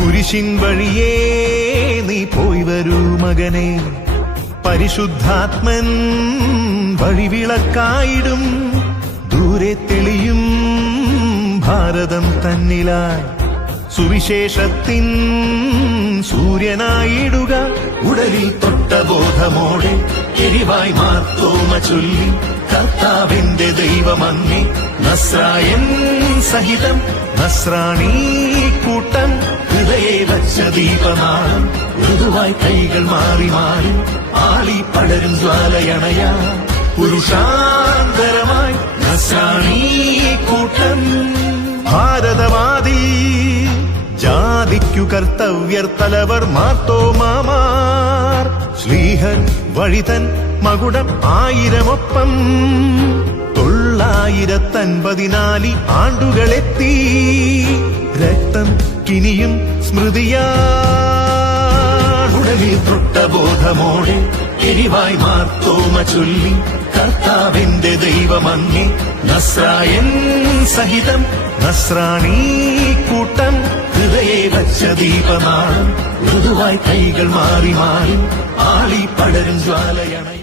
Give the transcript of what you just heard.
കുരിശിൻ വഴിയേ നീ പോയി വരൂ മകനെ. പരിശുദ്ധാത്മൻ വഴിവിളക്കായിടും ദൂരെ തെളിയും ഭാരതം തന്നിലായി. സുവിശേഷത്തിൻ സൂര്യനായിടുക. ഉടലിൽ തൊട്ട ബോധമോടെ എരിവായി മാർത്തോമ ചൊല്ലി. കർത്താവിന്റെ ദൈവമന്നി നസ്രായൻ സഹിതം. നസ്രാണീ കൂട്ടം ഹൃദയെ വച്ച ദീപനാളം മൃദുവായി കൈകൾ മാറി മാറി ആളി പടരും ജ്വാലയണയാ. പുരുഷാന്തരമായി നസ്രാണീ ജാതിക്കു കർത്തവ്യർ തലവർ മാർത്തോമാമാർ ശ്രീഹൻ വഴിതൻ മകുടം ആയിരമൊപ്പം. തൊള്ളായിരത്തൻപതിനാലി ആണ്ടുകളെത്തി. രക്തം കിനിയും സ്മൃതിയാടുടലിൽ തൊട്ട ബോധമോടെ എരിവായി മാർത്തോമ ചൊല്ലി കർത്താവിന്റെ ദൈവമങ്ങി നസ്രായൻ സഹിതം. നസ്രാണീ കൂട്ടം ഹൃദയെ വച്ച ദീപനാളം മൃദുവായി കൈകൾ മാറി മാറി ആളി പടരും ജ്വാലയണയ